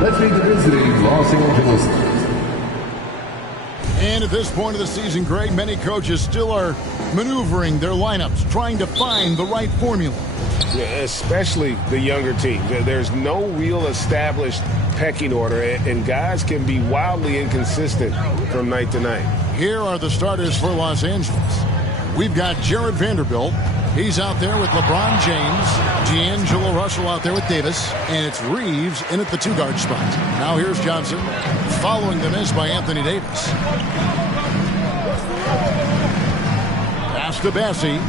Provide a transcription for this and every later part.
Let's meet the visiting Los Angeles. And at this point of the season, Greg, many coaches still are maneuvering their lineups, trying to find the right formula. Yeah, especially the younger teams. There's no real established pecking order, and guys can be wildly inconsistent from night to night. Here are the starters for Los Angeles. We've got Jared Vanderbilt. He's out there with LeBron James. D'Angelo Russell out there with Davis. And it's Reeves in at the two-guard spot. Now here's Johnson, following the miss by Anthony Davis. Pass to Bassie.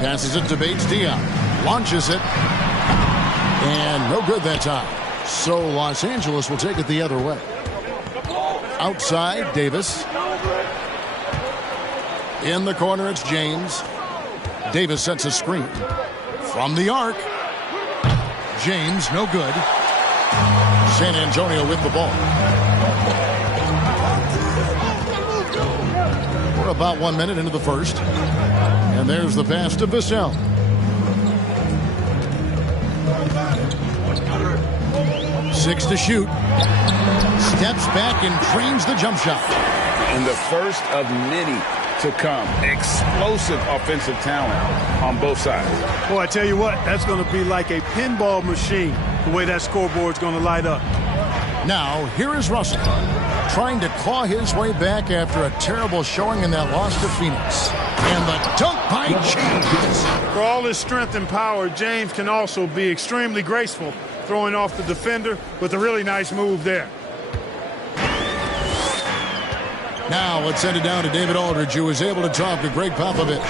Passes it to Bates Diop. Launches it. And no good that time. So Los Angeles will take it the other way. Outside, Davis. In the corner, it's James. Davis sets a screen. From the arc. James, no good. San Antonio with the ball. We're about 1 minute into the first. And there's the pass to Vassell. Six to shoot. Steps back and trains the jump shot. And the first of many to come. Explosive offensive talent on both sides. Boy, I tell you what, that's going to be like a pinball machine, the way that scoreboard's going to light up. Now, here is Russell, trying to claw his way back after a terrible showing in that loss to Phoenix. And the dunk by James. For all his strength and power, James can also be extremely graceful, throwing off the defender with a really nice move there. Now let's send it down to David Aldridge, who was able to talk to Greg Popovich.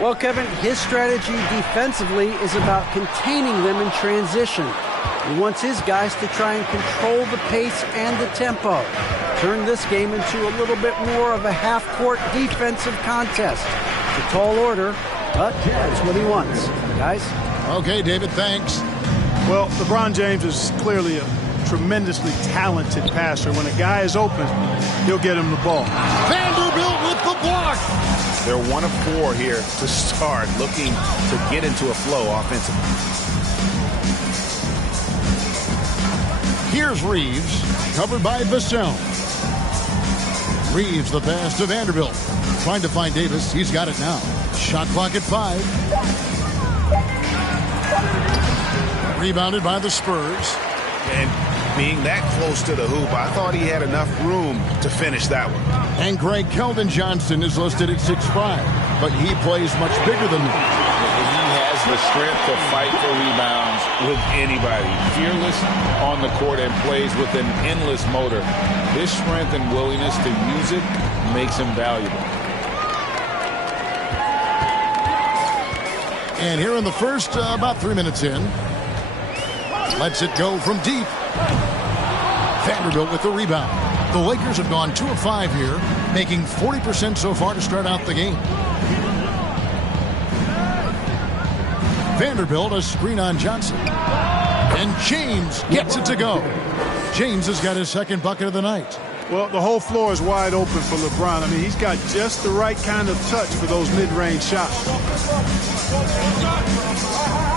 Well, Kevin, his strategy defensively is about containing them in transition. He wants his guys to try and control the pace and the tempo. Turn this game into a little bit more of a half-court defensive contest. It's a tall order, but that's what he wants. Guys? Okay, David, thanks. Well, LeBron James is clearly a tremendously talented passer. When a guy is open, he'll get him the ball. Vanderbilt with the block. They're 1 of 4 here to start, looking to get into a flow offensively. Here's Reeves, covered by Vassell. Reeves, the pass to Vanderbilt. Trying to find Davis. He's got it now. Shot clock at 5. Rebounded by the Spurs. And being that close to the hoop, I thought he had enough room to finish that one. And Greg, Keldon Johnson is listed at 6'5", but he plays much bigger than that. He has the strength to fight for rebounds with anybody. Fearless on the court and plays with an endless motor. His strength and willingness to use it makes him valuable. And here in the first, about 3 minutes in, lets it go from deep. Vanderbilt with the rebound. The Lakers have gone 2 of 5 here, making 40% so far to start out the game. Vanderbilt, a screen on Johnson. And James gets it to go. James has got his second bucket of the night. Well, the whole floor is wide open for LeBron. I mean, he's got just the right kind of touch for those mid-range shots.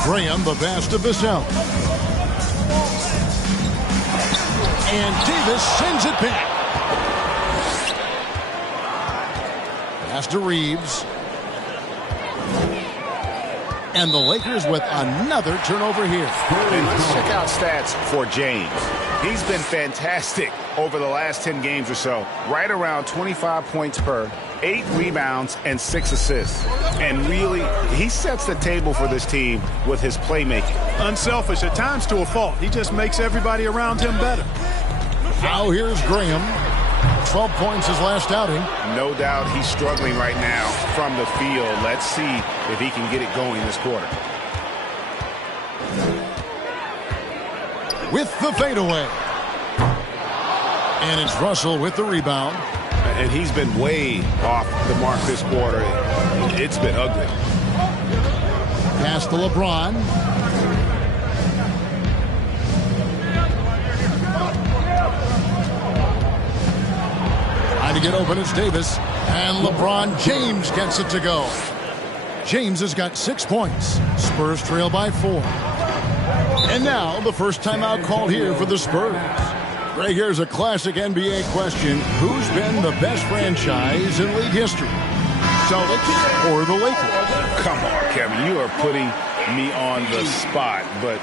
Graham, the pass to Vassell. And Davis sends it back. Pass to Reeves. And the Lakers with another turnover here. And let's check out stats for James. He's been fantastic over the last 10 games or so. Right around 25 points per, 8 rebounds, and 6 assists. And really, he sets the table for this team with his playmaking. Unselfish, at times to a fault. He just makes everybody around him better. Now here's Graham. 12 points his last outing. No doubt he's struggling right now from the field. Let's see if he can get it going this quarter. With the fadeaway. And it's Russell with the rebound. And he's been way off the mark this quarter. It's been ugly. Pass to LeBron. Trying to get open, it's Davis. And LeBron James gets it to go. James has got 6 points. Spurs trail by 4. And now the first timeout called here for the Spurs. Right, here's a classic NBA question. Who's been the best franchise in league history? Celtics or the Lakers? Come on, Kevin. You are putting me on the spot, but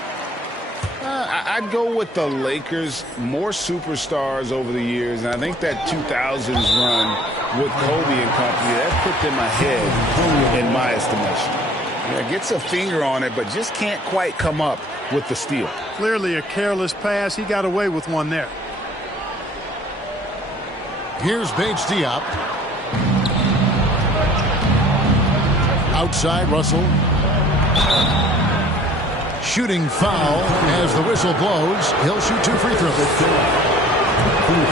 I'd go with the Lakers. More superstars over the years, and I think that 2000s run with Kobe and company, that put them ahead in my estimation. Yeah, gets a finger on it, but just can't quite come up with the steal. Clearly a careless pass. He got away with one there. Here's Bates Diop. Outside, Russell. Shooting foul as the whistle blows. He'll shoot 2 free throws.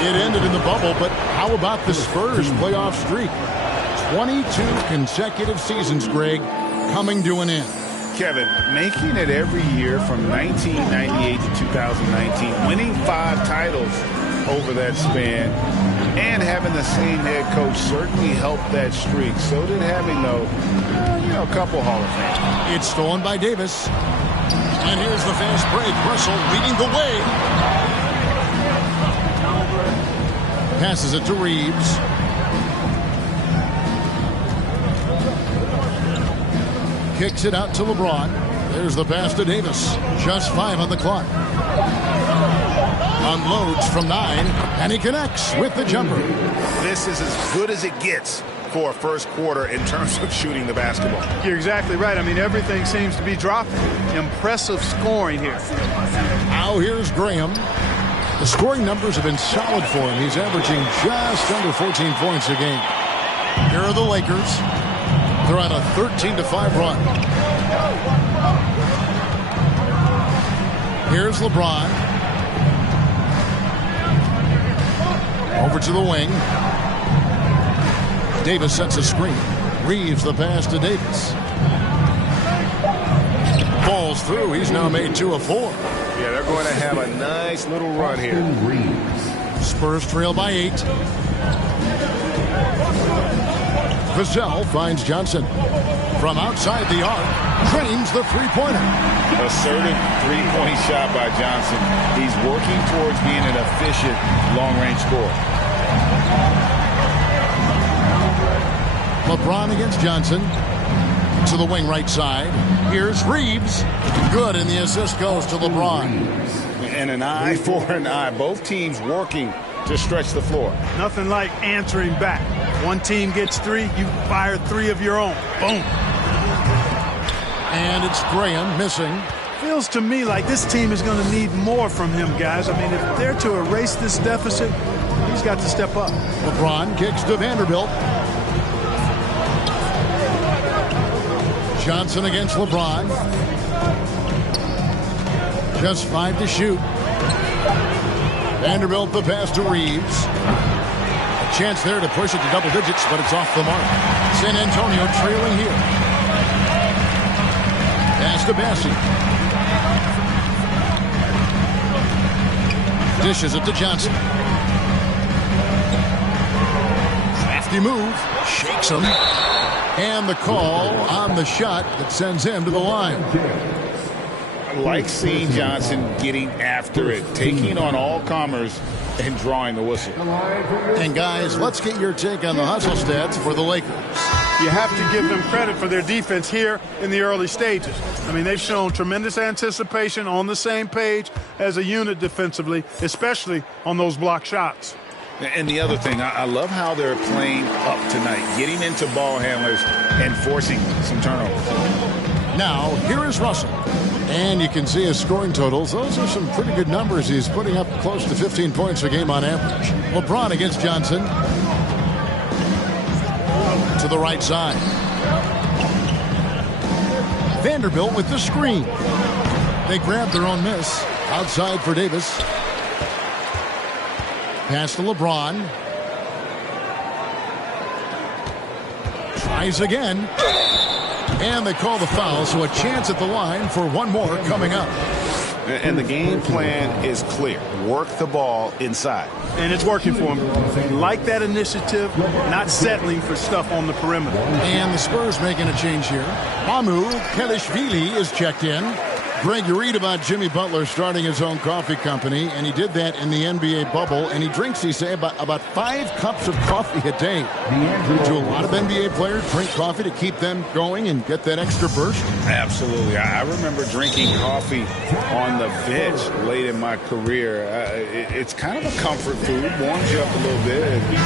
It ended in the bubble, but how about the Spurs playoff streak? 22 consecutive seasons, Greg, coming to an end. Kevin, making it every year from 1998 to 2019, winning 5 titles over that span, and having the same head coach certainly helped that streak. So did having, though, a couple Hall of Fame. It's stolen by Davis. And here's the fast break. Russell leading the way. Passes it to Reeves. Kicks it out to LeBron. There's the pass to Davis. Just 5 on the clock. Unloads from 9, and he connects with the jumper. This is as good as it gets for a first quarter in terms of shooting the basketball. You're exactly right. I mean, everything seems to be dropping. Impressive scoring here. Now here's Graham. The scoring numbers have been solid for him. He's averaging just under 14 points a game. Here are the Lakers. They're on a 13-5 run. Here's LeBron. Over to the wing. Davis sets a screen. Reeves the pass to Davis. Falls through. He's now made 2 of 4. Yeah, they're going to have a nice little run here. Spurs trail by 8. Vassell finds Johnson. From outside the arc, drains the three-pointer. Assertive three-point shot by Johnson. He's working towards being an efficient long-range scorer. LeBron against Johnson. To the wing right side. Here's Reeves. Good, and the assist goes to LeBron. And an eye for an eye. Both teams working to stretch the floor. Nothing like answering back. One team gets 3, you fire 3 of your own. Boom. And it's Graham missing. Feels to me like this team is going to need more from him, guys. I mean, if they're to erase this deficit, he's got to step up. LeBron kicks to Vanderbilt. Johnson against LeBron. Just 5 to shoot. Vanderbilt the pass to Reeves. A chance there to push it to double digits, but it's off the mark. San Antonio trailing here. Pass to Bassi. Dishes it to Johnson. Crafty move. Shakes him. And the call on the shot that sends him to the line. I like seeing Johnson getting after it, taking on all comers and drawing the whistle. And guys, let's get your take on the hustle stats for the Lakers. You have to give them credit for their defense here in the early stages. I mean, they've shown tremendous anticipation, on the same page as a unit defensively, especially on those block shots. And the other thing, I love how they're playing up tonight, getting into ball handlers and forcing some turnovers. Now, here is Russell. And you can see his scoring totals. Those are some pretty good numbers. He's putting up close to 15 points a game on average. LeBron against Johnson. To the right side. Vanderbilt with the screen. They grab their own miss. Outside for Davis. Pass to LeBron. Tries again. And they call the foul, so a chance at the line for one more coming up. And the game plan is clear. Work the ball inside. And it's working for him. Like that initiative, not settling for stuff on the perimeter. And the Spurs making a change here. Mamu Kelishvili is checked in. Greg, you read about Jimmy Butler starting his own coffee company, and he did that in the NBA bubble, and he drinks, he say, about 5 cups of coffee a day. Do a lot of NBA players drink coffee to keep them going and get that extra burst? Absolutely. I remember drinking coffee on the bench late in my career. It's kind of a comfort food, warms you up a little bit, and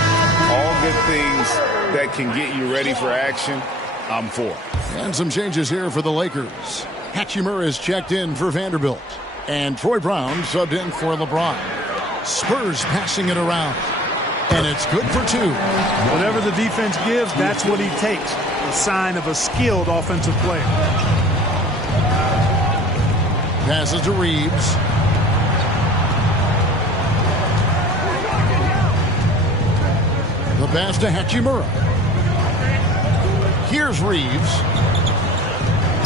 all good things that can get you ready for action, I'm for. And some changes here for the Lakers. Hachimura is checked in for Vanderbilt. And Troy Brown subbed in for LeBron. Spurs passing it around. And it's good for 2. Whatever the defense gives, that's what he takes. A sign of a skilled offensive player. Passes to Reeves. The pass to Hachimura. Here's Reeves.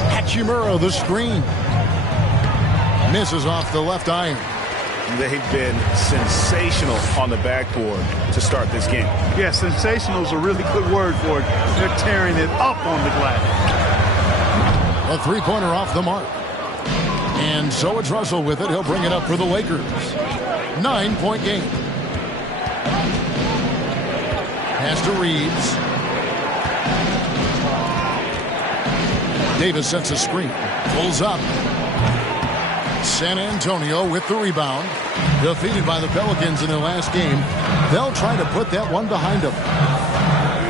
Hachimura, the screen. Misses off the left iron. They've been sensational on the backboard to start this game. Yeah, sensational is a really good word for it. They're tearing it up on the glass. A 3-pointer off the mark. And so it's Russell with it. He'll bring it up for the Lakers. 9-point game. Pass to Reeves. Davis sets a screen. Pulls up. San Antonio with the rebound. Defeated by the Pelicans in their last game. They'll try to put that one behind them.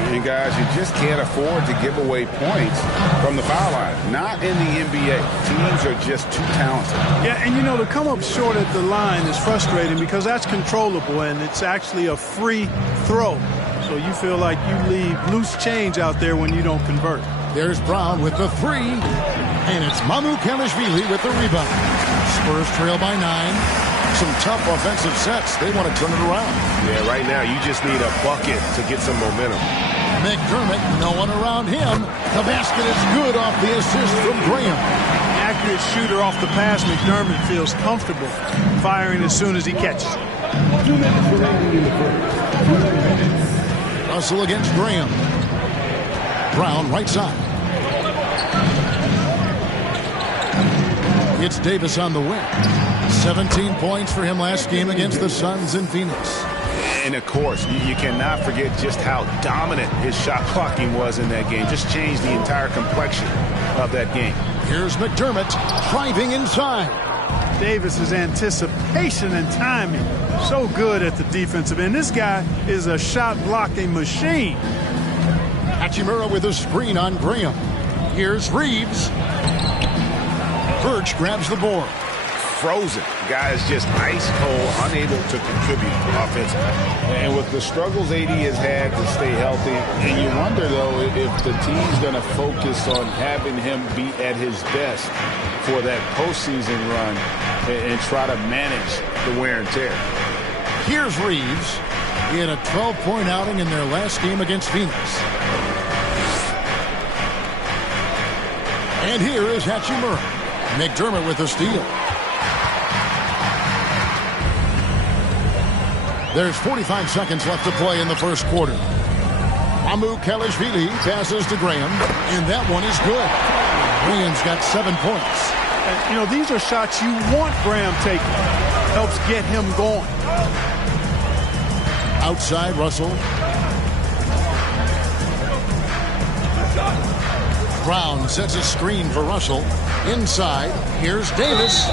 And guys, you just can't afford to give away points from the foul line. Not in the NBA. Teams are just too talented. Yeah, and you know, to come up short at the line is frustrating because that's controllable and it's actually a free throw. So you feel like you leave loose change out there when you don't convert. There's Brown with the 3. And it's Mamu Kelishvili with the rebound. Spurs trail by 9. Some tough offensive sets. They want to turn it around. Yeah, right now you just need a bucket to get some momentum. McDermott, no one around him. The basket is good off the assist from Graham. Accurate shooter off the pass. McDermott feels comfortable firing as soon as he catches it. 2 minutes remaining in the first. 2 minutes. Russell against Graham. Brown right side. It's Davis on the wing. 17 points for him last game against the Suns in Phoenix. And, of course, you cannot forget just how dominant his shot blocking was in that game. Just changed the entire complexion of that game. Here's McDermott driving inside. Davis's anticipation and timing, so good at the defensive end. This guy is a shot-blocking machine. Hachimura with a screen on Graham. Here's Reeves. Birch grabs the board. Frozen. Guy is just ice cold, unable to contribute offensively. And with the struggles AD has had to stay healthy, and you wonder, though, if the team's going to focus on having him be at his best for that postseason run and try to manage the wear and tear. Here's Reeves. He had a 12-point outing in their last game against Phoenix. And here is Hachimura. McDermott with a steal. There's 45 seconds left to play in the first quarter. Mamu Kelishvili passes to Graham, and that one is good. Graham's got 7 points. You know, these are shots you want Graham taking. Helps get him going. Outside, Russell. Brown sets a screen for Russell. Inside, here's Davis.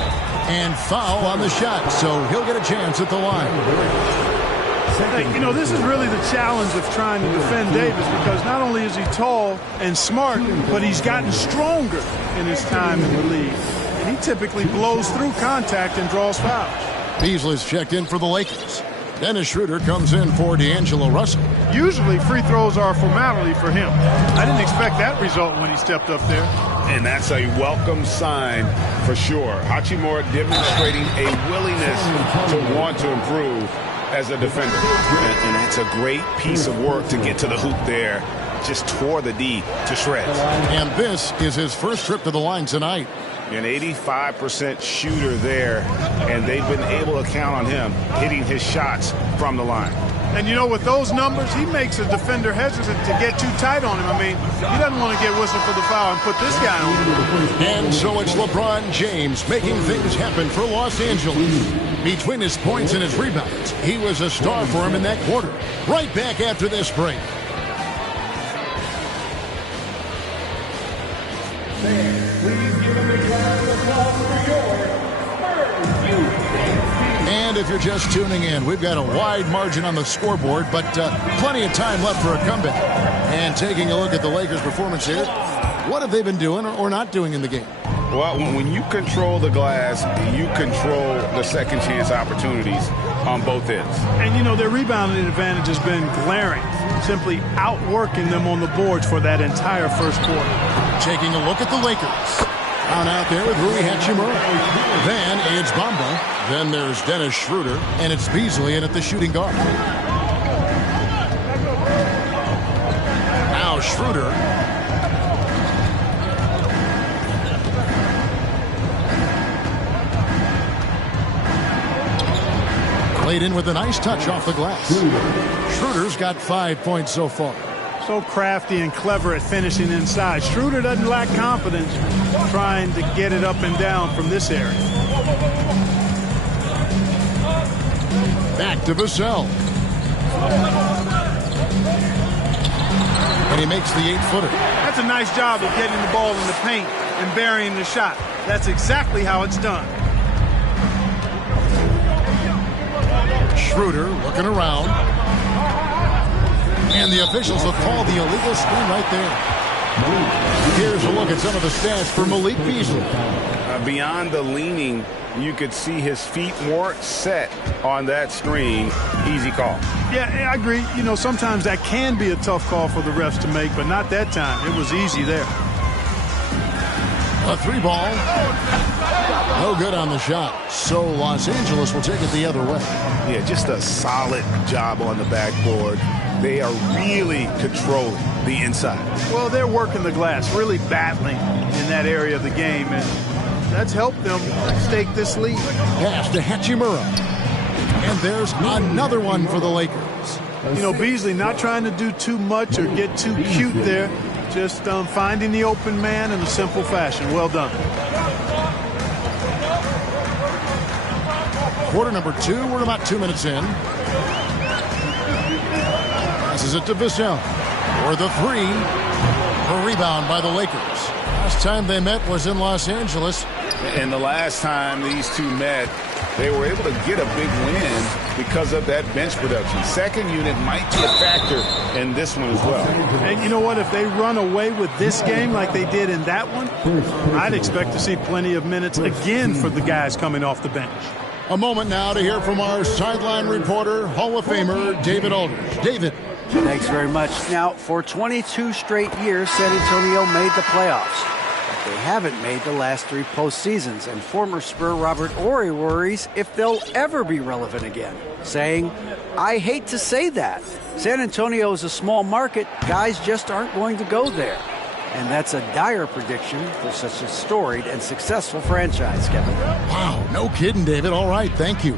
And foul on the shot, so he'll get a chance at the line. Hey, you know, this is really the challenge of trying to defend Davis because not only is he tall and smart, but he's gotten stronger in his time in the league. And he typically blows through contact and draws fouls. Beasley's checked in for the Lakers. Dennis Schroeder comes in for D'Angelo Russell. Usually free throws are a formality for him. I didn't expect that result when he stepped up there. And that's a welcome sign for sure. Hachimura demonstrating a willingness to want to improve as a defender. And that's a great piece of work to get to the hoop there. just tore the D to shreds. And this is his first trip to the line tonight. An 85% shooter there, and they've been able to count on him hitting his shots from the line. And, you know, with those numbers, he makes a defender hesitant to get too tight on him. I mean, he doesn't want to get whistled for the foul and put this guy on. And so it's LeBron James making things happen for Los Angeles. Between his points and his rebounds, he was a star for him in that quarter. Right back after this break. And if you're just tuning in, we've got a wide margin on the scoreboard, but plenty of time left for a comeback. And taking a look at the Lakers' performance here, what have they been doing or not doing in the game? Well, when you control the glass, you control the second chance opportunities on both ends. And, you know, their rebounding advantage has been glaring, simply outworking them on the boards for that entire first quarter. Taking a look at the Lakers. On out there with Rui Hachimura. Then it's Bamba. Then there's Dennis Schroeder. And it's Beasley in at the shooting guard. Now Schroeder. Played in with a nice touch off the glass. Schroeder's got 5 points so far. So crafty and clever at finishing inside. Schroeder doesn't lack confidence trying to get it up and down from this area. Back to Vassell. And he makes the 8-footer. That's a nice job of getting the ball in the paint and burying the shot. That's exactly how it's done. Schroeder looking around. And the officials have called the illegal screen right there. Here's a look at some of the stats for Malik Beasley. Beyond the leaning, you could see his feet weren't set on that screen. Easy call. Yeah, I agree. You know, sometimes that can be a tough call for the refs to make, but not that time. It was easy there. A 3-ball. No good on the shot. So Los Angeles will take it the other way. Yeah, just a solid job on the backboard. They are really controlling the inside. Well, they're working the glass, really battling in that area of the game, and that's helped them stake this lead. Pass to Hachimura. And there's another one for the Lakers. You know, Beasley not trying to do too much or get too cute there. Just finding the open man in a simple fashion. Well done. Quarter number 2. We're about 2 minutes in. Passes it to Vassell for the 3. A rebound by the Lakers. Last time they met was in Los Angeles. And the last time these two met, they were able to get a big win because of that bench production. Second unit might be a factor in this one as well. And you know what? If they run away with this game like they did in that one, I'd expect to see plenty of minutes again for the guys coming off the bench. A moment now to hear from our sideline reporter, Hall of Famer David Aldridge. David. Thanks very much. Now, for 22 straight years, San Antonio made the playoffs. But they haven't made the last 3 postseasons, and former Spur Robert Horry worries if they'll ever be relevant again, saying, "I hate to say that. San Antonio is a small market. Guys just aren't going to go there." And that's a dire prediction for such a storied and successful franchise, Kevin. Wow, no kidding, David. All right, thank you.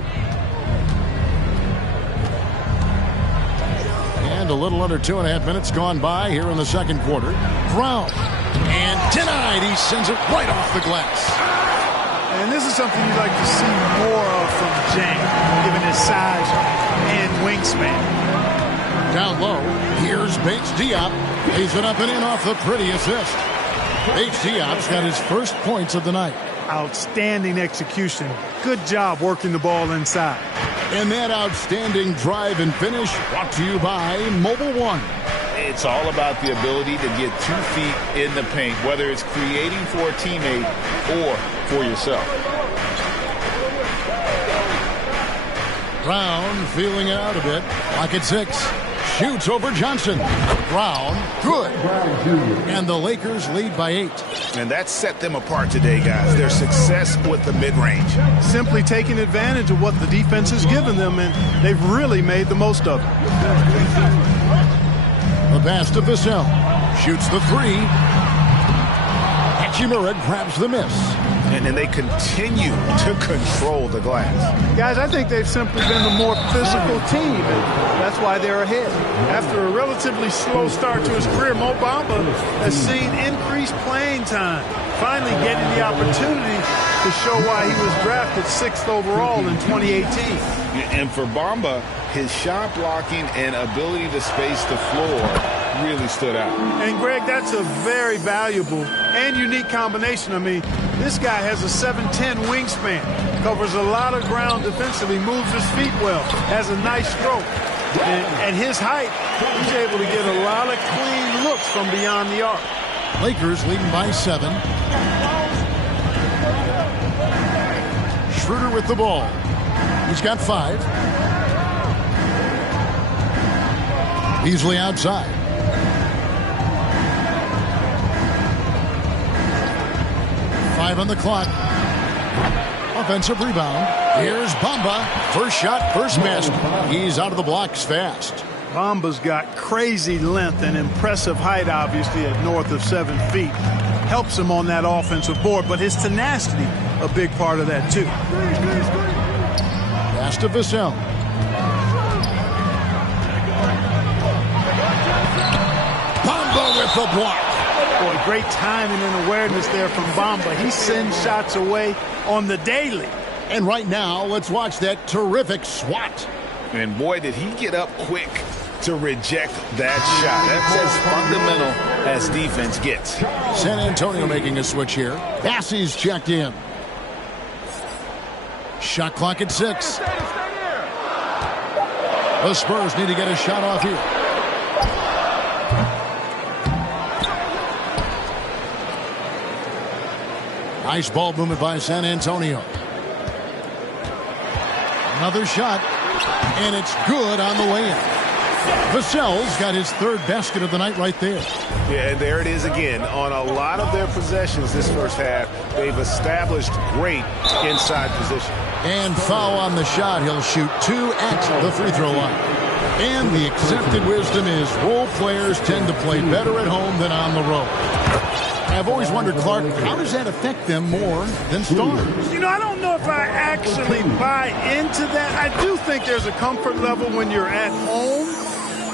And a little under 2.5 minutes gone by here in the second quarter. Brown. And denied. He sends it right off the glass. And this is something you'd like to see more of from James, given his size and wingspan. Down low, here's Bates Diop. He's it up and in off the pretty assist. Bates Diop's got his first points of the night. Outstanding execution. Good job working the ball inside. And that outstanding drive and finish brought to you by Mobile One. It's all about the ability to get 2 feet in the paint, whether it's creating for a teammate or for yourself. Brown feeling it out a bit. Lock at 6. Shoots over Johnson. Brown, good. And the Lakers lead by 8. And that set them apart today, guys. Their success with the mid-range. Simply taking advantage of what the defense has given them, and they've really made the most of it. The pass to Vassell. Shoots the three. Hachimura grabs the miss. And then they continue to control the glass. Guys, I think they've simply been the more physical team, and that's why they're ahead. After a relatively slow start to his career, Mo Bamba has seen increased playing time, finally getting the opportunity to show why he was drafted 6th overall in 2018. And for Bamba, his shot blocking and ability to space the floor really stood out. And, Greg, that's a very valuable and unique combination. I mean, this guy has a 7'10" wingspan, covers a lot of ground defensively, moves his feet well, has a nice stroke. And at his height, he's able to get a lot of clean looks from beyond the arc. Lakers leading by 7. Schroeder with the ball. He's got 5. Beasley outside. Five on the clock. Offensive rebound. Here's Bamba. First shot, first basket. He's out of the blocks fast. Bamba's got crazy length and impressive height, obviously, at north of 7 feet. Helps him on that offensive board, but his tenacity, a big part of that, too. Pass to Vassell. Bamba with the block. Boy, great timing and awareness there from Bamba. He sends shots away on the daily. And right now, let's watch that terrific swat. And boy, did he get up quick to reject that shot. That's as fundamental as defense gets. San Antonio making a switch here. Bassey's checked in. Shot clock at 6. The Spurs need to get a shot off here. Nice ball movement by San Antonio. Another shot, and it's good on the way in. Vassell's got his 3rd basket of the night right there. Yeah, and there it is again. On a lot of their possessions this first half, they've established great inside position. And foul on the shot. He'll shoot 2 at the free throw line. And the accepted wisdom is role players tend to play better at home than on the road. I've always wondered, Clark, how does that affect them more than stars? You know, I don't know if I actually buy into that. I do think there's a comfort level when you're at home.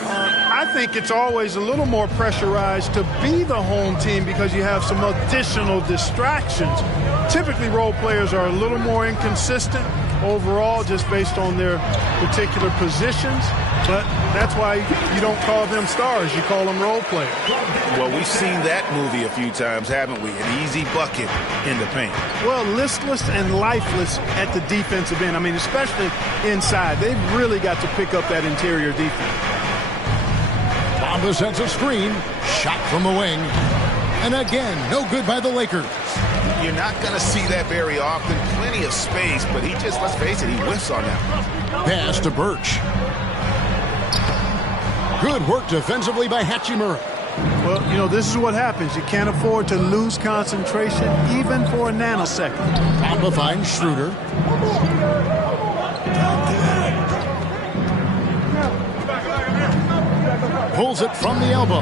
I think it's always a little more pressurized to be the home team because you have some additional distractions. Typically, role players are a little more inconsistent overall just based on their particular positions. But that's why you don't call them stars. You call them role players. Well, we've seen that movie a few times, haven't we? An easy bucket in the paint. Well, listless and lifeless at the defensive end. I mean, especially inside. They've really got to pick up that interior defense. Bamba sets a screen. Shot from the wing. And again, no good by the Lakers. You're not going to see that very often. Plenty of space, but he just, let's face it, he whiffs on that. Pass to Birch. Good work defensively by Hachimura. Well, you know, this is what happens. You can't afford to lose concentration even for a nanosecond. Bamba finds Schroeder. Pulls it from the elbow.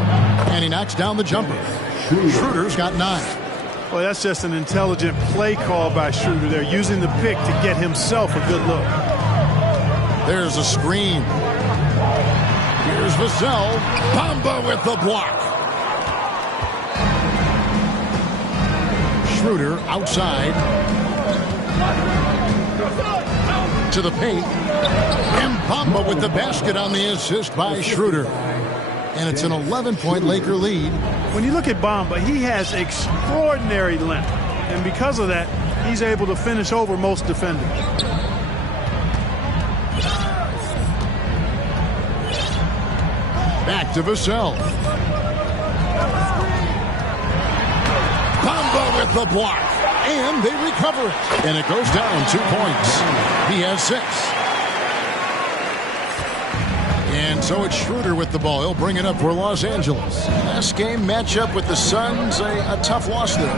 And he knocks down the jumper. Schroeder's got 9. Well, that's just an intelligent play call by Schroeder there, using the pick to get himself a good look. There's a screen. Here's Vassell. Bamba with the block. Schroeder outside. To the paint. And Bamba with the basket on the assist by Schroeder. And it's an 11-point Laker lead. When you look at Bamba, he has extraordinary length. And because of that, he's able to finish over most defenders. Back to Vassell. Bamba with the block. And they recover it. And it goes down 2 points. He has 6. And so it's Schroeder with the ball. He'll bring it up for Los Angeles. Last game matchup with the Suns, a tough loss there.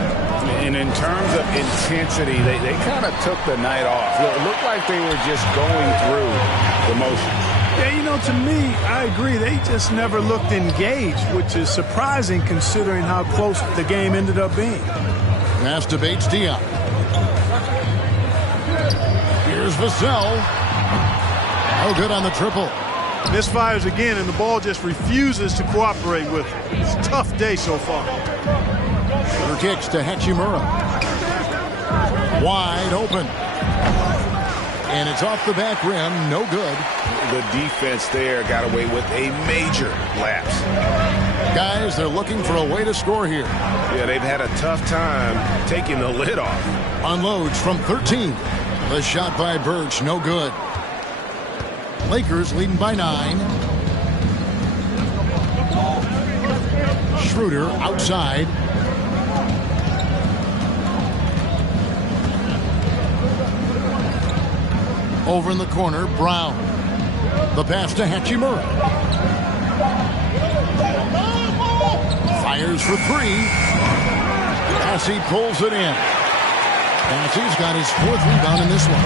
And in terms of intensity, they kind of took the night off. It looked like they were just going through the motions. Yeah, you know, to me, I agree. They just never looked engaged, which is surprising considering how close the game ended up being. Pass to Bates Diop. Here's Vassell. No good on the triple. Misfires again, and the ball just refuses to cooperate with it. It's a tough day so far. Shooter kicks to Hachimura. Wide open. And it's off the back rim. No good. The defense there got away with a major lapse. Guys, they're looking for a way to score here. Yeah, they've had a tough time taking the lid off. Unloads from 13. The shot by Birch, no good. Lakers leading by 9. Schroeder outside. Over in the corner, Brown. The pass to Hachimura. Fires for 3. Passy pulls it in. Passy's got his 4th rebound in this one.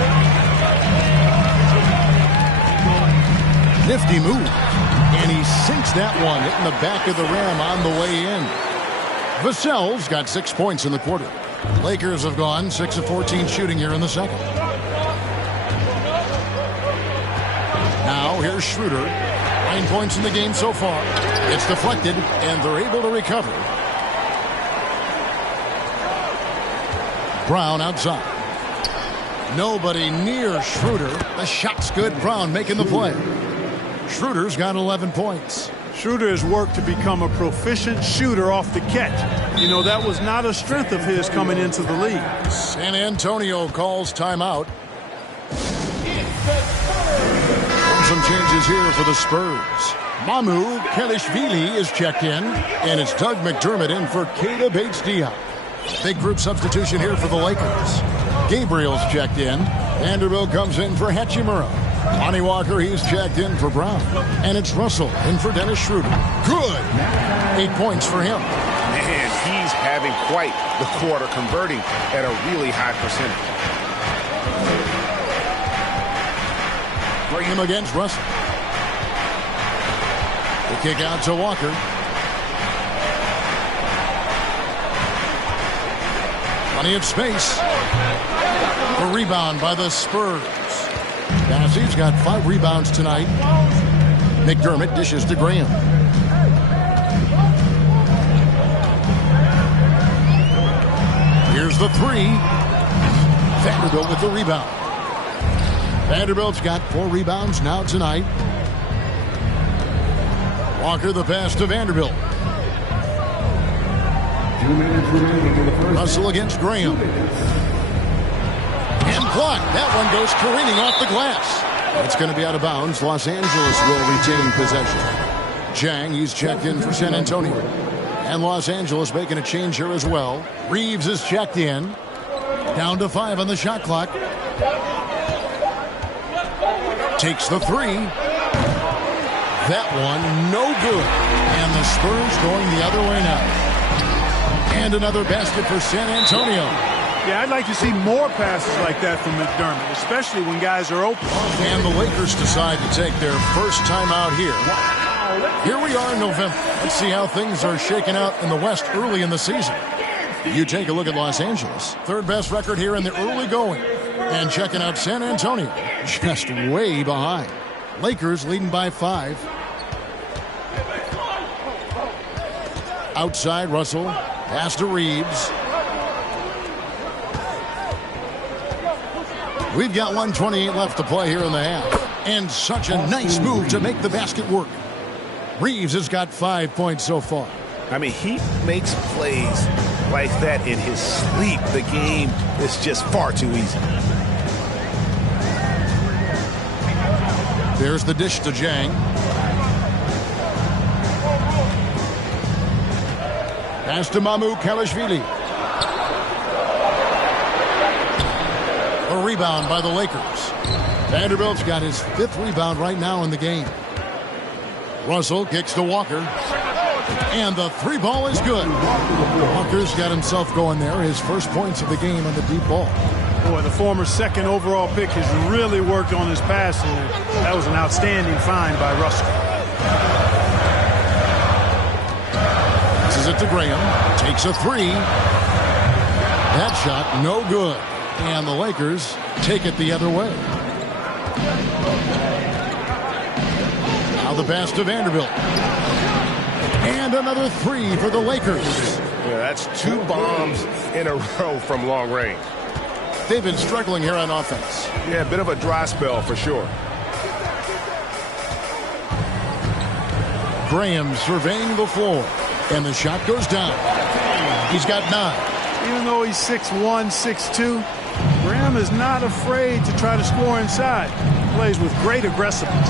Nifty move. And he sinks that one, hitting the back of the rim on the way in. Vassell's got 6 points in the quarter. Lakers have gone 6 of 14 shooting here in the second. Now here's Schroeder. 9 points in the game so far. It's deflected, and they're able to recover. Brown outside. Nobody near Schroeder. The shot's good. Brown making the play. Schroeder's got 11 points. Schroeder has worked to become a proficient shooter off the catch. You know, that was not a strength of his coming into the league. San Antonio calls timeout. Some changes here for the Spurs. Mamu Kelishvili is checked in, and it's Doug McDermott in for Keita Bates-Diop. Big group substitution here for the Lakers. Gabriel's checked in. Vanderbilt comes in for Hachimura. Lonnie Walker, he's checked in for Brown. And it's Russell in for Dennis Schroeder. Good. 8 points for him. Man, he's having quite the quarter, converting at a really high percentage. Graham against Russell. The kick out to Walker. Plenty of space. The rebound by the Spurs. Bassy's got 5 rebounds tonight. McDermott dishes to Graham. Here's the 3. Vanderbilt with the rebound. Vanderbilt's got 4 rebounds now tonight. Walker the pass to Vanderbilt. 2 minutes remaining in the first. Russell against Graham. And blocked. That one goes careening off the glass. It's going to be out of bounds. Los Angeles will retain possession. Jang, he's checked in for San Antonio. And Los Angeles making a change here as well. Reeves is checked in. Down to 5 on the shot clock. Takes the 3. That one, no good. And the Spurs going the other way now. And another basket for San Antonio. Yeah, I'd like to see more passes like that from McDermott, especially when guys are open. And the Lakers decide to take their first time out here. Here we are in November. Let's see how things are shaking out in the West early in the season. You take a look at Los Angeles. 3rd best record here in the early going. And checking out San Antonio, just way behind. Lakers leading by 5. Outside, Russell. Pass to Reeves. We've got 1:28 left to play here in the half. And such a nice move to make the basket work. Reeves has got 5 points so far. I mean, he makes plays like that in his sleep. The game is just far too easy. There's the dish to Jang. Pass to Mamu Kelishvili. A rebound by the Lakers. Vanderbilt's got his 5th rebound right now in the game. Russell kicks to Walker. And the 3 ball is good. Walker's got himself going there. His first points of the game on the deep ball. Boy, the former second overall pick has really worked on his passing. That was an outstanding find by Russell. This is it to Graham. Takes a three. That shot no good. And the Lakers take it the other way. Now the pass to Vanderbilt. And another three for the Lakers. Yeah, that's 2 bombs in a row from long range. They've been struggling here on offense. Yeah, a bit of a dry spell for sure. Graham surveying the floor. And the shot goes down. He's got 9. Even though he's 6'1", 6'2", Graham is not afraid to try to score inside. He plays with great aggressiveness.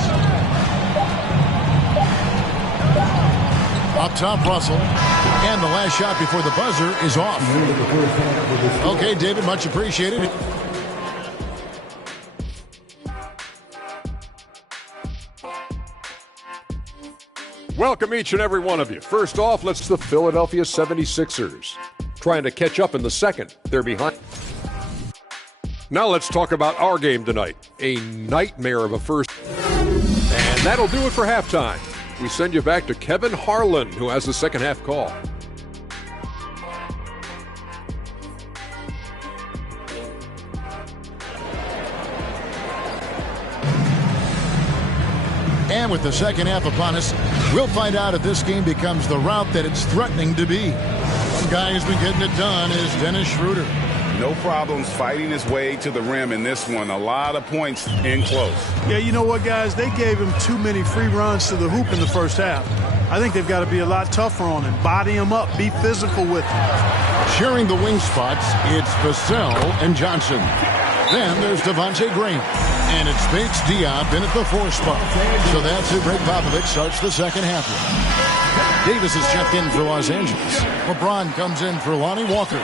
Up top, Russell. And the last shot before the buzzer is off. Okay, David, much appreciated. Welcome each and every one of you. First off, let's the Philadelphia 76ers. Trying to catch up in the second. They're behind. Now let's talk about our game tonight. A nightmare of a first. And that'll do it for halftime. We send you back to Kevin Harlan, who has the second half call. And with the second half upon us, we'll find out if this game becomes the route that it's threatening to be. One guy who's been getting it done is Dennis Schroeder. No problems fighting his way to the rim in this one. A lot of points in close. Yeah, you know what, guys? They gave him too many free runs to the hoop in the first half. I think they've got to be a lot tougher on him. Body him up. Be physical with him. Sharing the wing spots, it's Vassell and Johnson. Then there's Devontae Graham. And it's Bates Diop in at the 4 spot. So that's who Greg Popovich starts the second half with. Davis is checked in for Los Angeles. LeBron comes in for Lonnie Walker.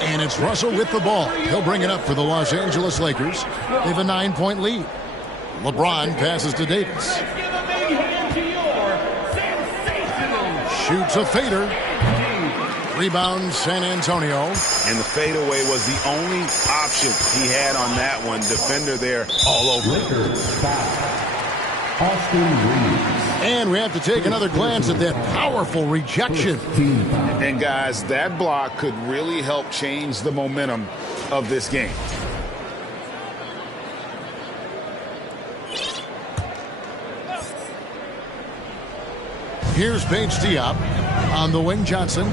And it's Russell with the ball. He'll bring it up for the Los Angeles Lakers. They have a 9-point lead. LeBron passes to Davis. Shoots a fader. Rebound San Antonio. And the fadeaway was the only option he had on that one. Defender there all over. Lakers foul. Austin Reeves. And we have to take another glance at that powerful rejection. And guys, that block could really help change the momentum of this game. Here's Bates Diop on the wing. Johnson.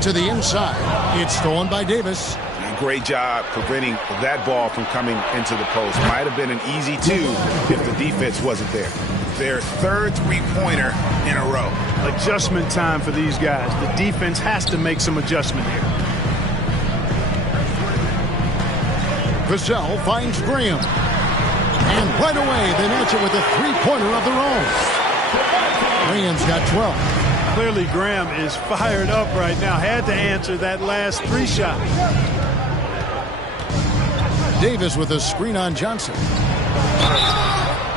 To the inside. It's stolen by Davis. Great job preventing that ball from coming into the post. Might have been an easy 2 if the defense wasn't there. Their third three-pointer in a row. Adjustment time for these guys. The defense has to make some adjustment here. Vassell finds Graham. And right away, they match it with a three-pointer of their own. Graham's got 12. Clearly, Graham is fired up right now. Had to answer that last 3 shot. Davis with a screen on Johnson.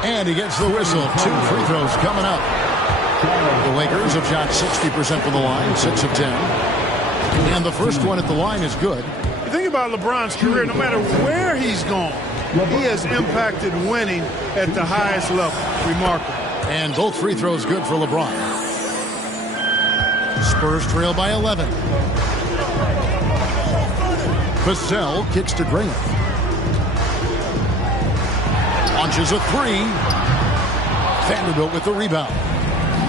And he gets the whistle. 2 free throws coming up. The Lakers have shot 60% from the line, 6 of 10. And the first one at the line is good. The thing about LeBron's career, no matter where he's gone, he has impacted winning at the highest level. Remarkable. And both free throws good for LeBron. Spurs trail by 11. Vassell kicks to Graham. Launches a 3. Vanderbilt with the rebound.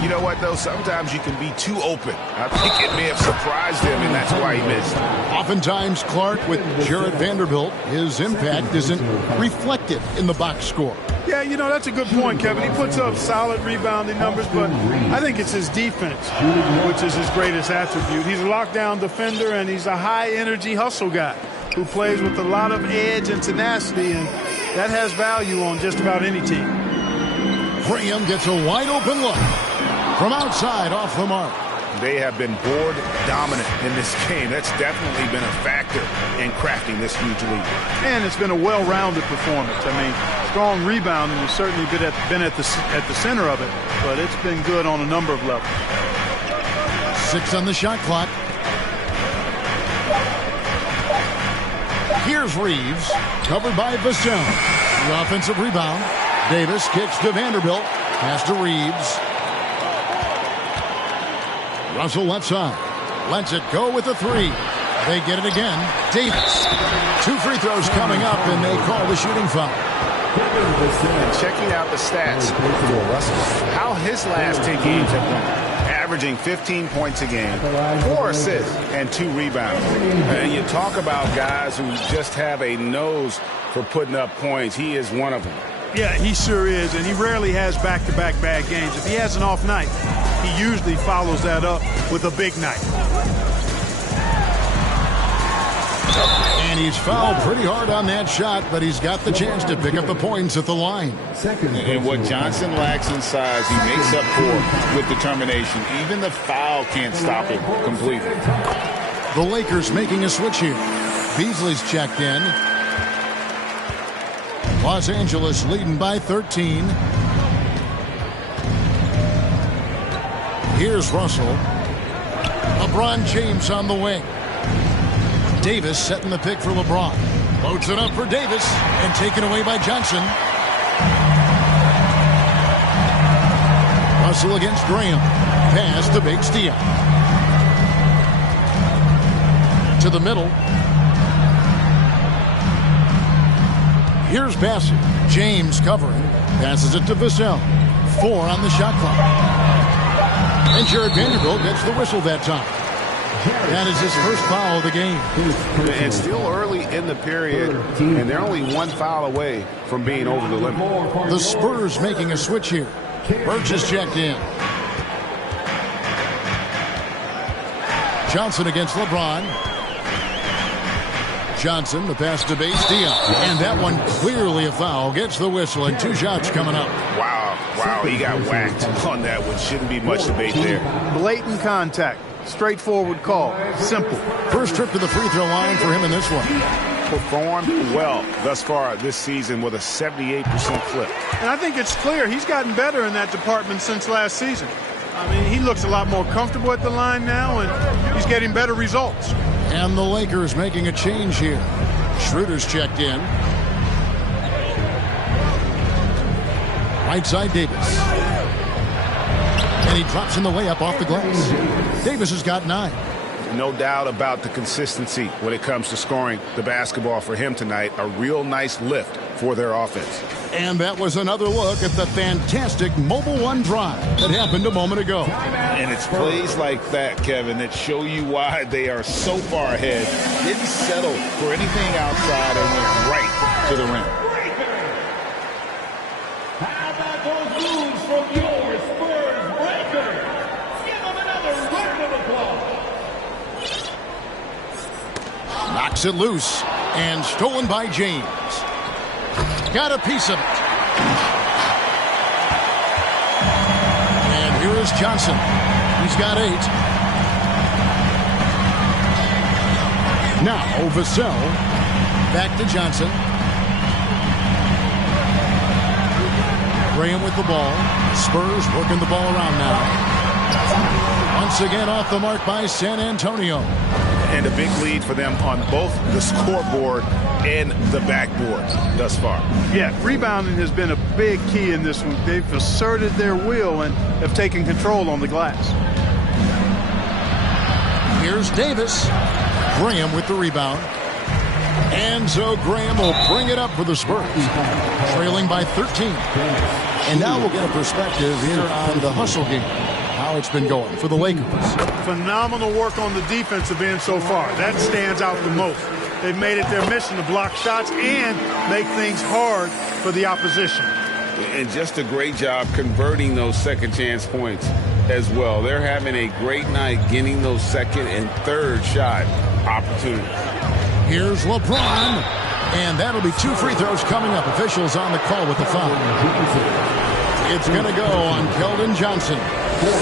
You know what, though? Sometimes you can be too open. I think it may have surprised him, and that's why he missed. Oftentimes, Clark, with Jared Vanderbilt, his impact isn't reflected in the box score. Yeah, you know, that's a good point, Kevin. He puts up solid rebounding numbers, but I think it's his defense, which is his greatest attribute. He's a lockdown defender, and he's a high-energy hustle guy who plays with a lot of edge and tenacity, and that has value on just about any team. Graham gets a wide-open look from outside off the mark. They have been board dominant in this game. That's definitely been a factor in crafting this huge lead. And it's been a well-rounded performance. I mean, strong rebounding has certainly been at the center of it, but it's been good on a number of levels. 6 on the shot clock. Here's Reeves, covered by Vassell. The offensive rebound. Davis kicks to Vanderbilt. Pass to Reeves. Russell left side. Lets it go with a 3. They get it again. Davis. 2 free throws coming up, and they call the shooting foul. And checking out the stats for Russell, how his last 10 games have gone. Averaging 15 points a game, 4 assists, and 2 rebounds. And you talk about guys who just have a nose for putting up points. He is one of them. Yeah, he sure is, and he rarely has back-to-back bad games. If he has an off night, he usually follows that up with a big night. And he's fouled pretty hard on that shot, but he's got the chance to pick up the points at the line. And what Johnson lacks in size, he makes up for with determination. Even the foul can't stop him completely. The Lakers making a switch here. Beasley's checked in. Los Angeles leading by 13. Here's Russell. LeBron James on the wing. Davis setting the pick for LeBron. Loads it up for Davis and taken away by Johnson. Russell against Graham. Pass to Big Steal. To the middle. Here's Bassett. James covering. Passes it to Vassell. 4 on the shot clock. And Jared Vanderbilt gets the whistle that time. That is his first foul of the game. And still early in the period, and they're only 1 foul away from being over the limit. The Spurs making a switch here. Birch is checked in. Johnson against LeBron. Johnson, the pass to Base Dion. And that one clearly a foul. Gets the whistle and 2 shots coming up. Wow, he got whacked on that one. Shouldn't be much debate there. Blatant contact. Straightforward call. Simple. First trip to the free throw line for him in this one. Performed well thus far this season with a 78% clip. And I think it's clear he's gotten better in that department since last season. I mean, he looks a lot more comfortable at the line now, and he's getting better results. And the Lakers making a change here. Schroeder's checked in. Right side Davis. And he drops in the layup off the glass. Davis has got 9. No doubt about the consistency when it comes to scoring the basketball for him tonight. A real nice lift for their offense. And that was another look at the fantastic Mobile One drive that happened a moment ago. And it's plays like that, Kevin, that show you why they are so far ahead. Didn't settle for anything outside and went right to the rim. How about those moves from your Spurs breakers? Give them another round of applause. Knocks it loose and stolen by James. Got a piece of it. And here is Johnson. He's got 8. Now Vassell. Back to Johnson. Graham with the ball. Spurs working the ball around now. Once again off the mark by San Antonio. And a big lead for them on both the scoreboard and the backboard thus far. Yeah, rebounding has been a big key in this one. They've asserted their will and have taken control on the glass. Here's Davis. Graham with the rebound. And so Graham will bring it up for the Spurs. Trailing by 13. And now we'll get a perspective here on the hustle game. How it's been going for the Lakers. Phenomenal work on the defensive end so far. That stands out the most. They've made it their mission to block shots and make things hard for the opposition. And just a great job converting those second chance points as well. They're having a great night getting those second and third shot opportunities. Here's LeBron. And that'll be 2 free throws coming up. Officials on the call with the foul. It's going to go on Keldon Johnson.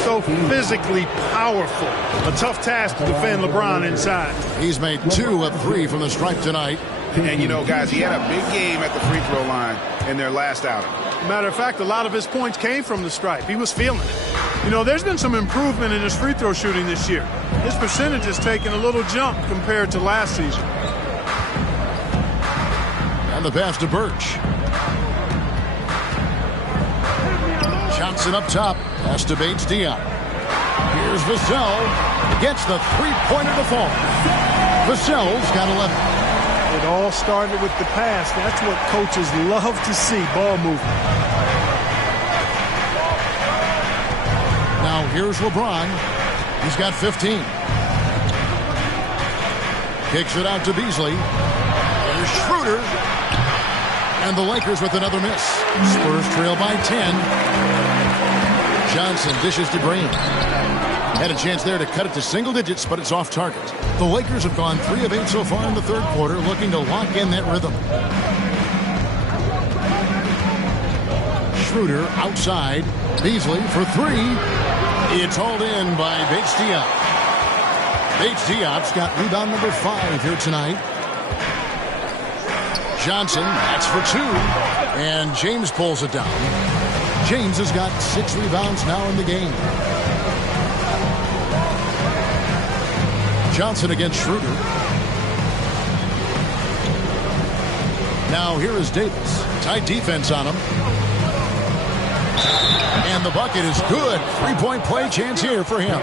So physically powerful. A tough task to defend LeBron inside. He's made 2 of 3 from the stripe tonight. And, you know, guys, he had a big game at the free throw line in their last outing. Matter of fact, a lot of his points came from the stripe. He was feeling it. You know, there's been some improvement in his free throw shooting this year. His percentage has taken a little jump compared to last season. And the pass to Birch. Johnson up top. Pass to Bates-Diop. Here's Vassell. Gets the three-pointer to fall. Vassell's got 11. It all started with the pass. That's what coaches love to see, ball movement. Now here's LeBron. He's got 15. Kicks it out to Beasley. There's Schroeder. And the Lakers with another miss. Spurs trail by 10. Johnson dishes to Green. Had a chance there to cut it to single digits, but it's off target. The Lakers have gone 3 of 8 so far in the third quarter, looking to lock in that rhythm. Schroeder outside. Beasley for 3. It's hauled in by Bates-Diop. Bates-Diop's got rebound number 5 here tonight. Johnson, that's for 2. And James pulls it down. James has got 6 rebounds now in the game. Johnson against Schroeder. Now here is Davis. Tight defense on him. And the bucket is good. 3-point play chance here for him.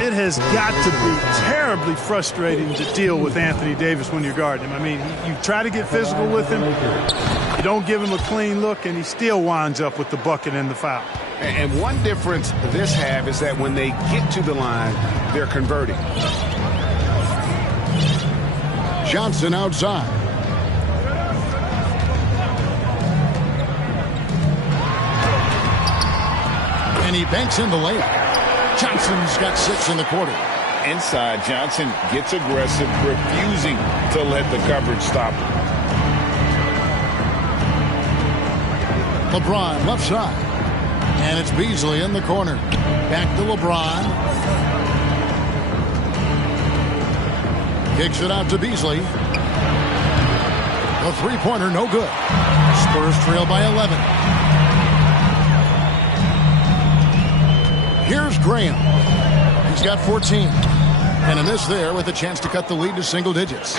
It has got to be terribly frustrating to deal with Anthony Davis when you're guarding him. I mean, you try to get physical with him, you don't give him a clean look, and he still winds up with the bucket and the foul. And one difference this half is that when they get to the line, they're converting. Johnson outside. And he banks in the layup. Johnson's got 6 in the quarter. Inside, Johnson gets aggressive, refusing to let the coverage stop him. LeBron left side. And it's Beasley in the corner. Back to LeBron. Kicks it out to Beasley. The three-pointer, no good. Spurs trail by 11. Here's Graham. He's got 14. And a miss there with a chance to cut the lead to single digits.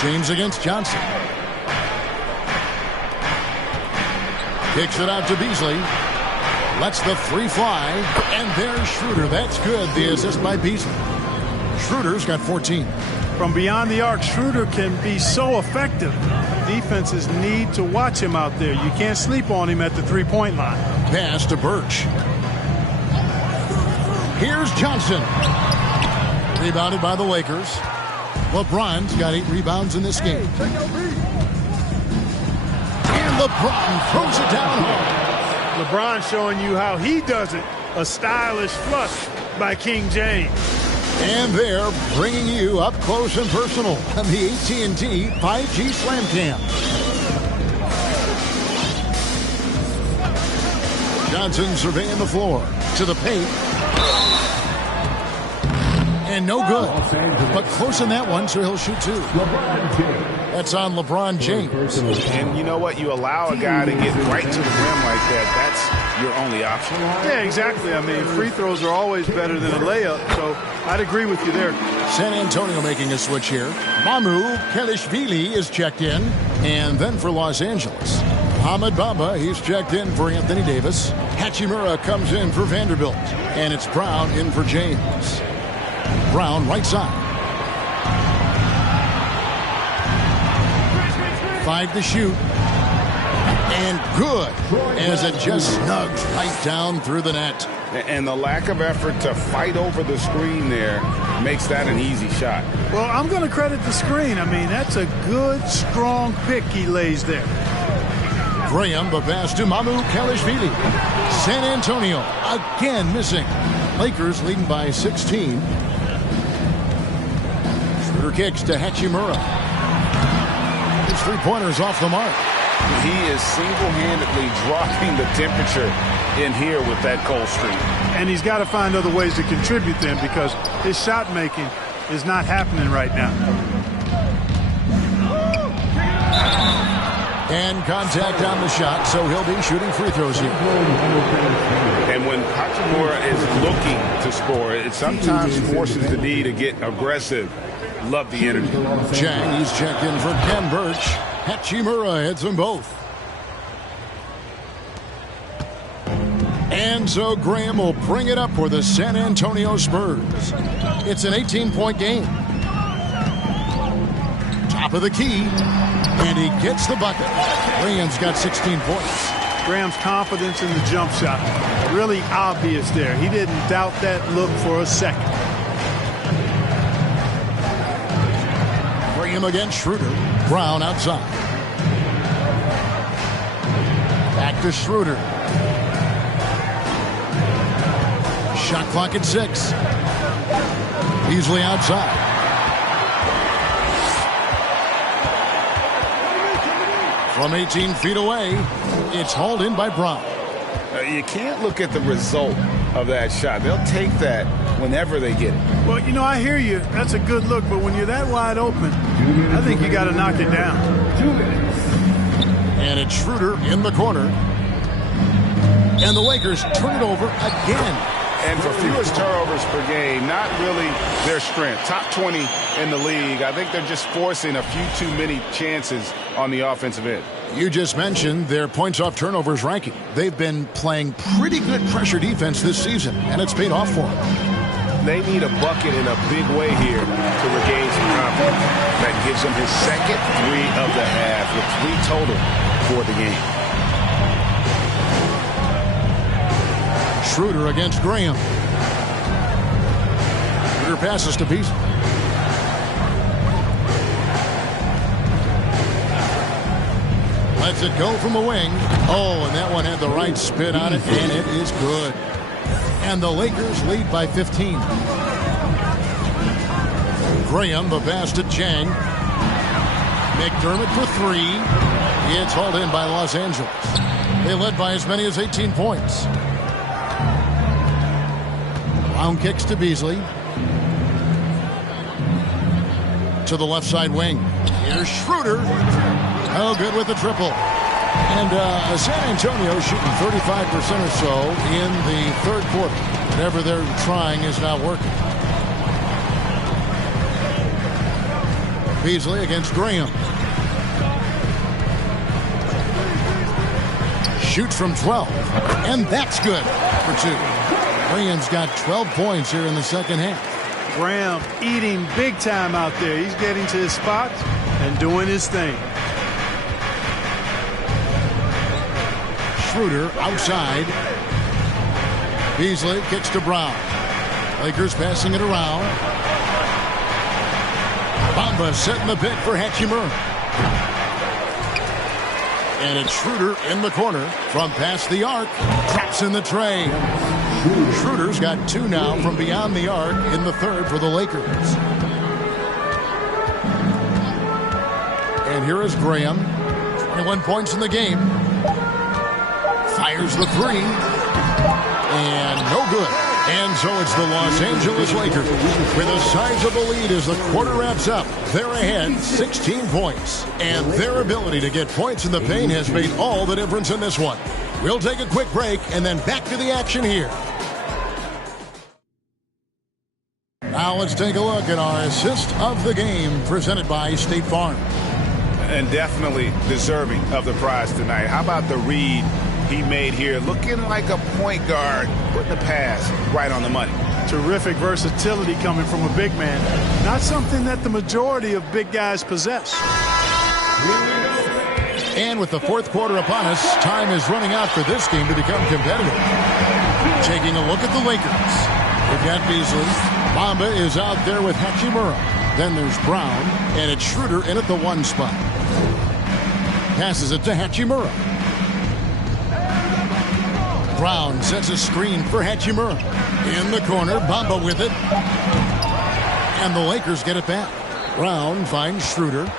James against Johnson. Kicks it out to Beasley. Lets the 3 fly. And there's Schroeder. That's good. The assist by Beasley. Schroeder's got 14. From beyond the arc, Schroeder can be so effective. Defenses need to watch him out there. You can't sleep on him at the three-point line. Pass to Birch. Here's Johnson. Rebounded by the Lakers. LeBron's got 8 rebounds in this game. And LeBron throws it down hard. LeBron showing you how he does it. A stylish flush by King James. And they're bringing you up close and personal on the AT&T 5G Slam Cam. Johnson surveying the floor to the paint. And no good. But close in that one, so he'll shoot 2. That's on LeBron James. And you know what? You allow a guy to get right to the rim like that. That's your only option. Yeah, exactly. I mean, free throws are always better than a layup, so I'd agree with you there. San Antonio making a switch here. Mamu Kelishvili is checked in. And then for Los Angeles, Ahmed Bamba, he's checked in for Anthony Davis. Hachimura comes in for Vanderbilt. And it's Brown in for James. Brown right side. 5 to shoot. And good, as it just snugs right down through the net. And the lack of effort to fight over the screen there makes that an easy shot. Well, I'm going to credit the screen. I mean, that's a good, strong pick he lays there. Graham, the pass to Mamu Kelishvili. San Antonio again missing. Lakers leading by 16. Schroeder kicks to Hachimura. His three-pointers off the mark. He is single-handedly dropping the temperature in here with that cold streak. And he's got to find other ways to contribute then, because his shot making is not happening right now. And contact on the shot, so he'll be shooting free throws here. And when Hachimura is looking to score, it sometimes forces the D to get aggressive. Love the energy. Chang, he's checked in for Ken Birch. Hachimura hits them both. And so Graham will bring it up for the San Antonio Spurs. It's an 18-point game. Top of the key. And he gets the bucket. Graham's got 16 points. Graham's confidence in the jump shot, really obvious there. He didn't doubt that look for a second. Graham against Schroeder. Brown outside. Back to Schroeder. Shot clock at 6. Beasley outside. From 18 feet away, it's hauled in by Brown. You can't look at the result of that shot. They'll take that whenever they get it. Well, you know, I hear you. That's a good look, but when you're that wide open, I think you got to knock it down. And it's Schroeder in the corner. And the Lakers turn it over again. And for fewest turnovers per game, not really their strength. Top 20 in the league. I think they're just forcing a few too many chances on the offensive end. You just mentioned their points off turnovers ranking. They've been playing pretty good pressure defense this season, and it's paid off for them. They need a bucket in a big way here to regain some confidence. That gives him his second 3 of the half, with 3 total for the game. Schroeder against Graham. Schroeder passes to Beasley. Lets it go from the wing. Oh, and that one had the right spin on it, and it is good. And the Lakers lead by 15. Graham, the pass to Chang. McDermott for 3. It's hauled in by Los Angeles. They led by as many as 18 points. Brown kicks to Beasley. To the left side wing. Here's Schroeder. Oh, good with the triple. And San Antonio shooting 35% or so in the third quarter. Whatever they're trying is not working. Beasley against Graham. Shoots from 12. And that's good for 2. Graham's got 12 points here in the second half. Graham eating big time out there. He's getting to his spot and doing his thing. Schroeder outside. Beasley kicks to Brown. Lakers passing it around. Bamba setting the pick for Hachimura. And it's Schroeder in the corner from past the arc. Drops in the tray. Schroeder's got 2 now from beyond the arc in the third for the Lakers. And here is Graham. 21 points in the game. Fires the 3. And no good. And so it's the Los Angeles Lakers with a sizable lead as the quarter wraps up. They're ahead 16 points. And their ability to get points in the paint has made all the difference in this one. We'll take a quick break and then back to the action here. Now let's take a look at our assist of the game presented by State Farm. And definitely deserving of the prize tonight. How about the read he made here? Looking like a point guard, putting the pass right on the money. Terrific versatility coming from a big man. Not something that the majority of big guys possess. And with the fourth quarter upon us, time is running out for this game to become competitive. Taking a look at the Lakers. We've got Beasley. Bamba is out there with Hachimura. Then there's Brown, and it's Schroeder in at the 1 spot. Passes it to Hachimura. Brown sets a screen for Hachimura. In the corner, Bamba with it. And the Lakers get it back. Brown finds Schroeder.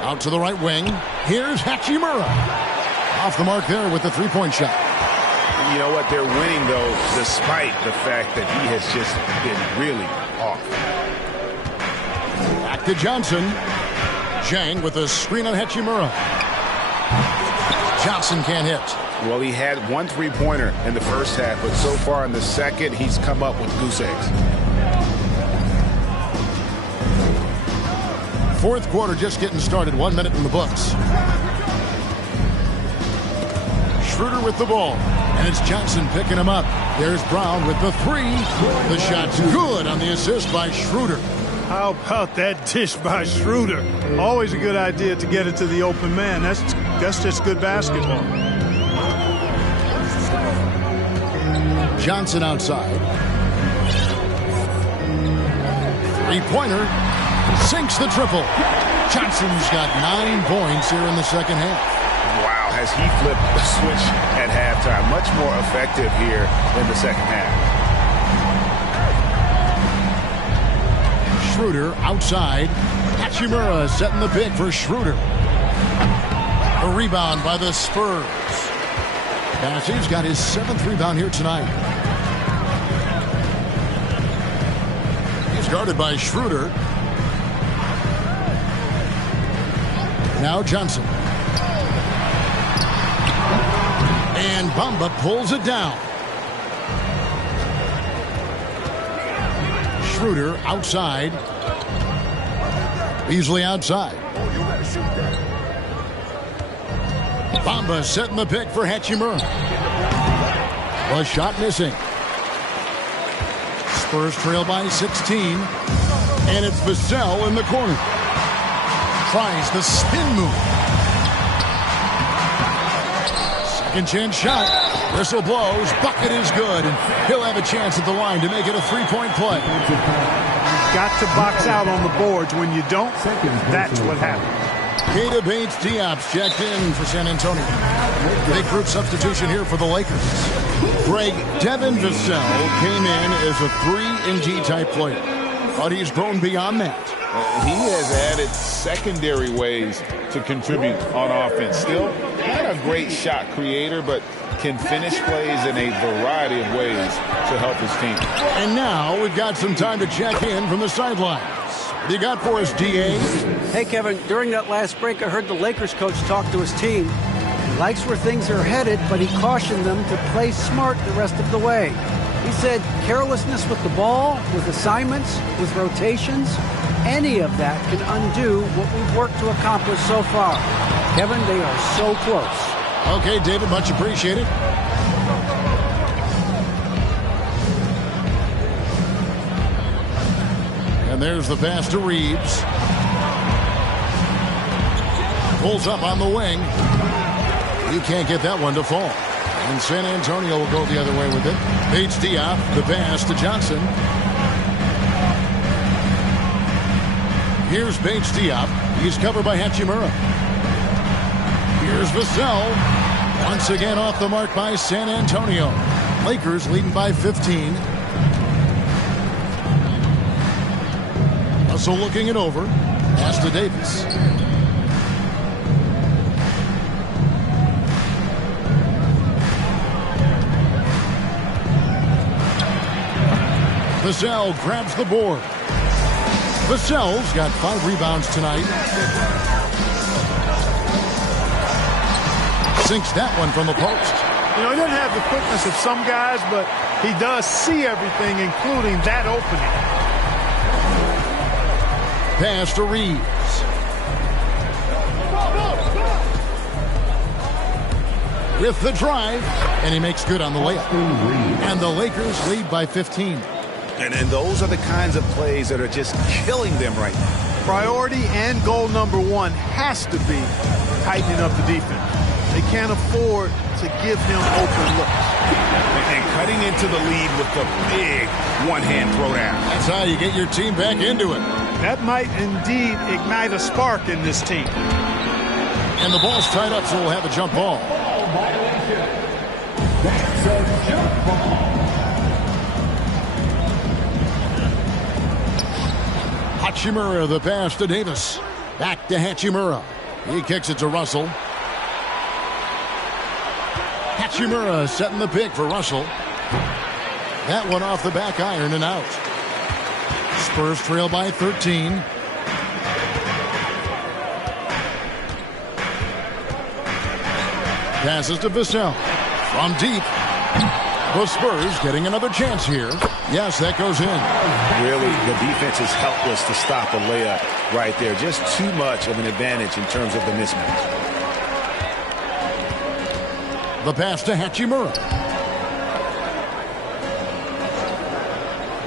Out to the right wing. Here's Hachimura. Off the mark there with the 3-point shot. You know what? They're winning, though, despite the fact that he has just been really off. Back to Johnson. Zhang with a screen on Hachimura. Johnson can't hit. Well, he had 1 3-pointer in the first half, but so far in the second, he's come up with goose eggs. Fourth quarter just getting started. 1 minute in the books. Schroeder with the ball. And it's Johnson picking him up. There's Brown with the 3. The shot's good on the assist by Schroeder. How about that dish by Schroeder? Always a good idea to get it to the open man. That's just good basketball. Johnson outside. 3-pointer. Sinks the triple. Johnson's got 9 points here in the second half. Wow, has he flipped the switch at halftime. Much more effective here in the second half. Schroeder outside. Hachimura setting the pick for Schroeder. A rebound by the Spurs. Bassey's got his 7th rebound here tonight. He's guarded by Schroeder. Now Johnson. And Bamba pulls it down. Schroeder outside. Beasley outside. Bamba setting the pick for Hachimura. A shot missing. Spurs trail by 16. And it's Vassell in the corner. Tries the spin move. Second chance shot. Whistle blows. Bucket is good. And he'll have a chance at the line to make it a 3-point play. Got to box out on the boards. When you don't, that's what happens. Keita Bates-Diop's checked in for San Antonio. Big group substitution here for the Lakers. Greg, Devin Vassell came in as a 3-and-D type player. But he's grown beyond that. He has added secondary ways to contribute on offense. Still not a great shot creator, but can finish plays in a variety of ways to help his team. And now we've got some time to check in from the sidelines. What do you got for us, D.A.? Hey, Kevin, during that last break, I heard the Lakers coach talk to his team. He likes where things are headed, but he cautioned them to play smart the rest of the way. He said carelessness with the ball, with assignments, with rotations, any of that can undo what we've worked to accomplish so far. Kevin, they are so close. Okay, David, much appreciated. And there's the pass to Reeves. Pulls up on the wing. You can't get that one to fall. And San Antonio will go the other way with it. Bates-Diop, the pass to Johnson. Here's Bates-Diop. He's covered by Hachimura. Here's Vassell. Once again off the mark by San Antonio. Lakers leading by 15. Russell looking it over. Pass to Davis. Vassell grabs the board. Vassell's got 5 rebounds tonight. Sinks that one from the post. You know, he doesn't have the quickness of some guys, but he does see everything, including that opening. Pass to Reeves. With the drive, and he makes good on the layup. And the Lakers lead by 15. And those are the kinds of plays that are just killing them right now. Priority and goal number 1 has to be tightening up the defense. They can't afford to give him open looks. And cutting into the lead with the big one-hand throwdown. That's how you get your team back into it. That might indeed ignite a spark in this team. And the ball's tied up, so we'll have a jump ball. That's a jump ball. Hachimura, the pass to Davis. Back to Hachimura. He kicks it to Russell. Hachimura setting the pick for Russell. That one off the back iron and out. Spurs trail by 13. Passes to Vassell. From deep. The Spurs getting another chance here. Yes, that goes in. Really, the defense is helpless to stop a layup right there. Just too much of an advantage in terms of the mismatch. The pass to Hachimura.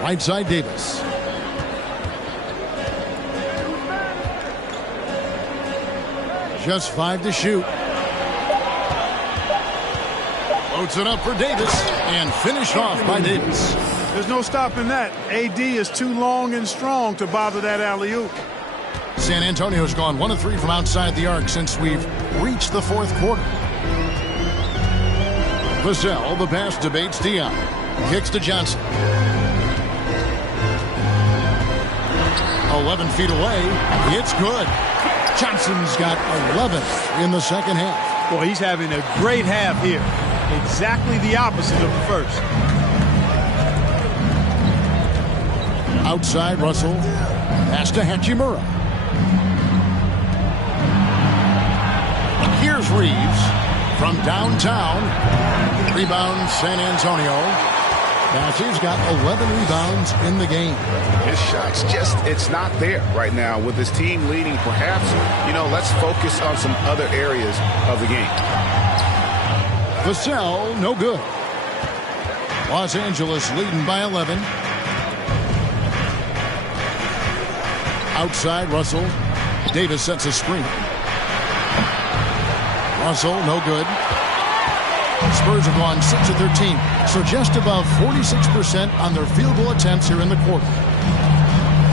Right side Davis. Just 5 to shoot. Loads it up for Davis and finished off by Davis. There's no stopping that. AD is too long and strong to bother that alley-oop. San Antonio's gone 1 of 3 from outside the arc since we've reached the fourth quarter. Vassell, the pass debates Dion. Kicks to Johnson. 11 feet away. It's good. Johnson's got 11 in the second half. Boy, he's having a great half here. Exactly the opposite of the first. Outside Russell. Pass to Hachimura. Here's Reeves from downtown. Rebound San Antonio. He's got 11 rebounds in the game. His shots it's not there right now. With his team leading, perhaps, let's focus on some other areas of the game. Vassell, no good. Los Angeles leading by 11. Outside Russell. Davis sets a screen. Russell, no good. Spurs have gone 6 of 13, so just above 46% on their field goal attempts here in the quarter.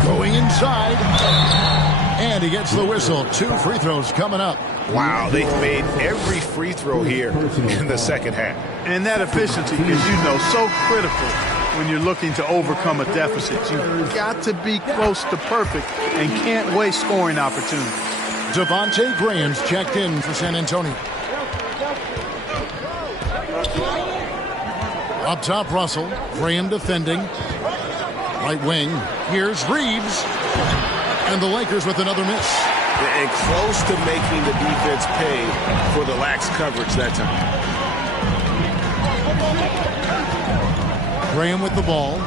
Going inside, and he gets the whistle. 2 free throws coming up. Wow, they've made every free throw here in the second half. And that efficiency is, so critical when you're looking to overcome a deficit. You've got to be close to perfect and can't waste scoring opportunities. Devontae Graham's checked in for San Antonio. Up top, Russell. Graham defending. Right wing. Here's Reeves. And the Lakers with another miss. And close to making the defense pay for the lax coverage that time. Graham with the ball.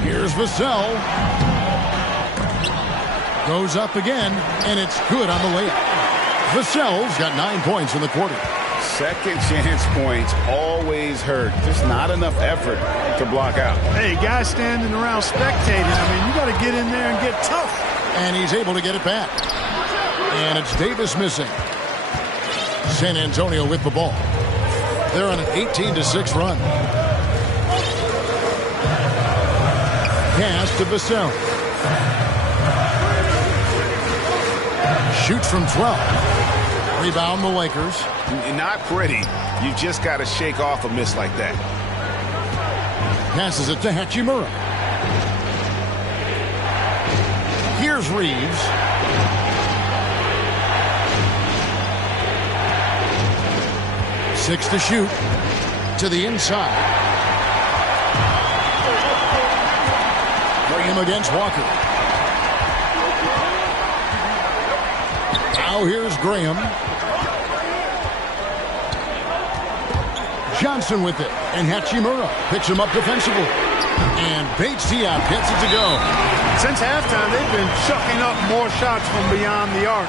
Here's Vassell. Goes up again, and it's good on the layup. Vassell's got 9 points in the quarter. Second chance points always hurt. Just not enough effort to block out. Hey, guys standing around spectating. You got to get in there and get tough. And he's able to get it back. And it's Davis missing. San Antonio with the ball. They're on an 18-6 run. Pass to Vassell. Shoots from 12. Rebound the Lakers. Not pretty. You just got to shake off a miss like that. Passes it to Hachimura. Here's Reeves. Six to shoot. To the inside. Graham against Walker. Now here's Graham. Johnson with it, and Hachimura picks him up defensively. And Bates Diop gets it to go. Since halftime, they've been chucking up more shots from beyond the arc,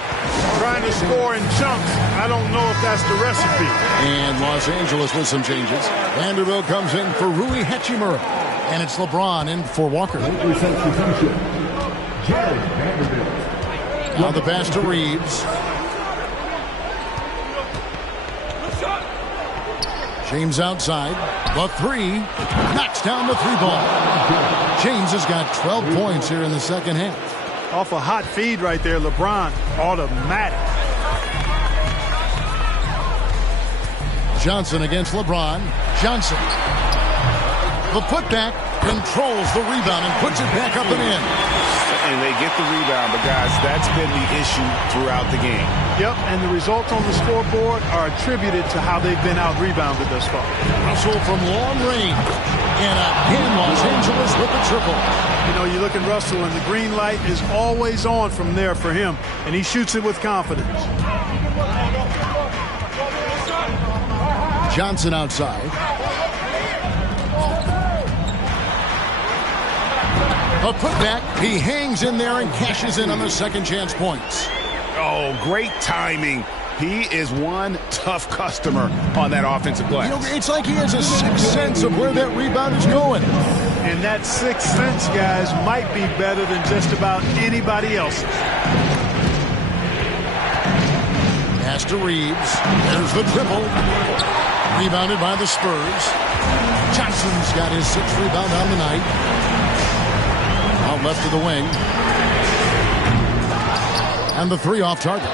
trying to score in chunks. I don't know if that's the recipe. And Los Angeles with some changes. Vanderbilt comes in for Rui Hachimura, and it's LeBron in for Walker. Now the pass to Reeves. James outside. The 3. Knocks down the 3 ball. James has got 12 points here in the second half. Off a hot feed right there, LeBron. Automatic. Johnson against LeBron. Johnson. The putback controls the rebound and puts it back up and in. And they get the rebound, but guys, that's been the issue throughout the game. Yep, and the results on the scoreboard are attributed to how they've been out-rebounded thus far. Russell from long range. And again, Los Angeles with the triple. You know, you look at Russell, and the green light is always on from there for him, and he shoots it with confidence. Johnson outside. A putback. He hangs in there and cashes in on the second chance points. Oh, great timing. He is one tough customer on that offensive glass. You know, it's like he has a sixth sense of where that rebound is going. And that sixth sense, guys, might be better than just about anybody else's. Pass to Reeves. There's the triple. Rebounded by the Spurs. Johnson's got his sixth rebound on the night. Out left of the wing. And the three off target.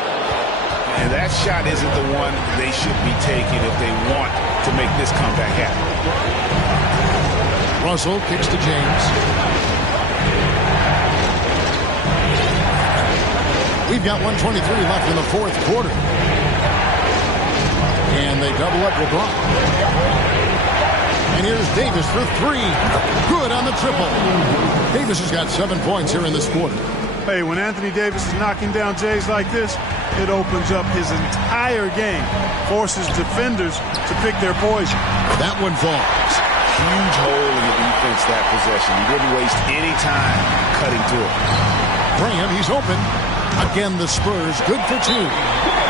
And that shot isn't the one they should be taking if they want to make this comeback happen. Russell kicks to James. We've got 1:23 left in the fourth quarter. And they double up Lebron. And here's Davis for three. Good on the triple. Davis has got 7 points here in this quarter. Hey, when Anthony Davis is knocking down Jays like this, it opens up his entire game, forces defenders to pick their poison. That one falls. Huge hole in the defense that possession. He didn't waste any time cutting to it. Graham, he's open. Again, the Spurs, good for two.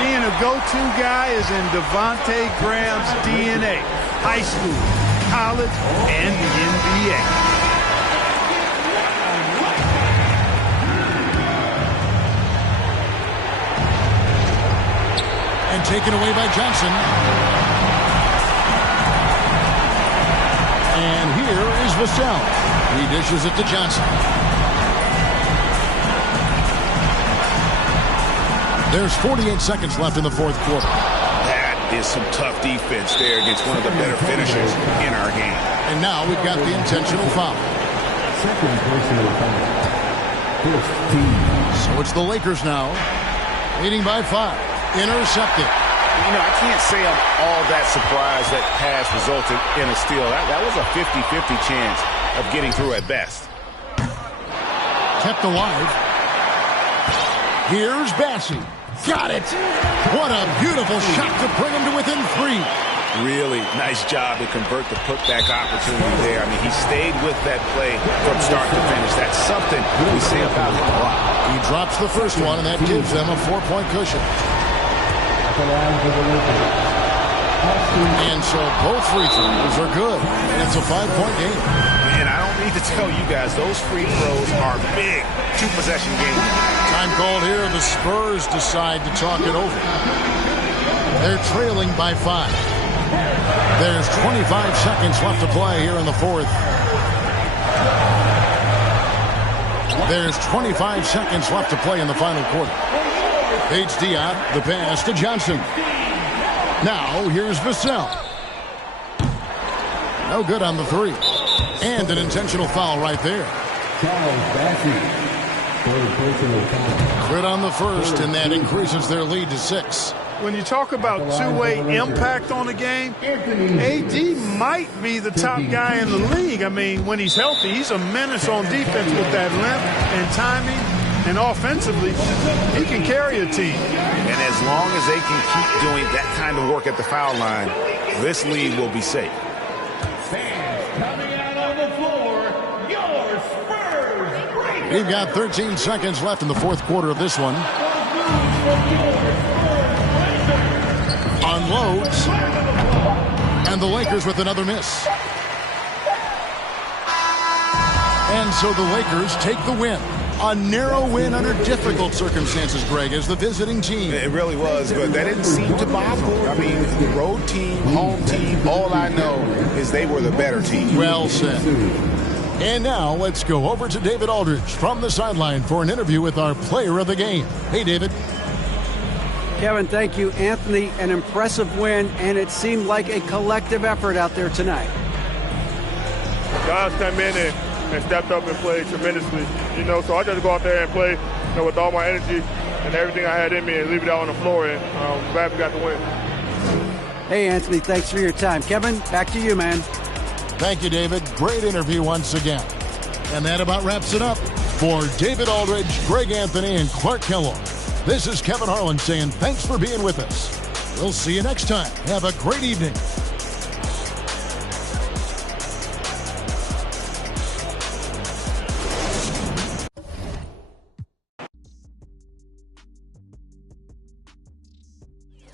Being a go-to guy is in Devontae Graham's DNA. High school, college, and the NBA. And taken away by Johnson. And here is Vassell. He dishes it to Johnson. There's 48 seconds left in the fourth quarter. That is some tough defense there against one of the better finishers in our game. And now we've got the intentional foul. Second personal foul. 15. So it's the Lakers now, leading by 5. Intercepted. You know, I can't say I'm all that surprised that pass resulted in a steal. That was a 50-50 chance of getting through at best. Kept alive. Here's Bassey. Got it. What a beautiful shot to bring him to within 3. Really nice job to convert the putback opportunity there. I mean, he stayed with that play from start to finish. That's something we say about him a lot. He drops the first one, and that gives them a 4-point cushion. And so both free throws are good. And it's a 5-point game. And I don't need to tell you guys, those free throws are big. 2-possession game. Time called here. The Spurs decide to talk it over. They're trailing by 5. There's 25 seconds left to play here in the fourth. There's 25 seconds left to play in the final quarter. H. Diop, the pass to Johnson. Now, here's Vassell. No good on the 3. And an intentional foul right there. Crit on the first, and that increases their lead to 6. When you talk about two-way impact on the game, AD might be the top guy in the league. I mean, when he's healthy, he's a menace on defense with that length and timing. And offensively, he can carry a team. And as long as they can keep doing that kind of work at the foul line, this lead will be safe. Fans coming out on the floor, your Spurs Breakers. We've got 13 seconds left in the fourth quarter of this one. Unloads. And the Lakers with another miss. And so the Lakers take the win. A narrow win under difficult circumstances, Greg, as the visiting team. It really was, but that didn't seem to bother them. I mean, the road team, home team, all I know is they were the better team. Well said. And now let's go over to David Aldridge from the sideline for an interview with our player of the game. Hey, David. Kevin, thank you. Anthony, an impressive win, and it seemed like a collective effort out there tonight. Guys come in and stepped up and played tremendously, so I just go out there and play, with all my energy and everything I had in me and leave it out on the floor, and I'm glad we got the win. Hey, Anthony, thanks for your time. Kevin, back to you, man. Thank you, David. Great interview once again. And that about wraps it up. For David Aldridge, Greg Anthony, and Clark Kellogg, this is Kevin Harlan saying thanks for being with us. We'll see you next time. Have a great evening.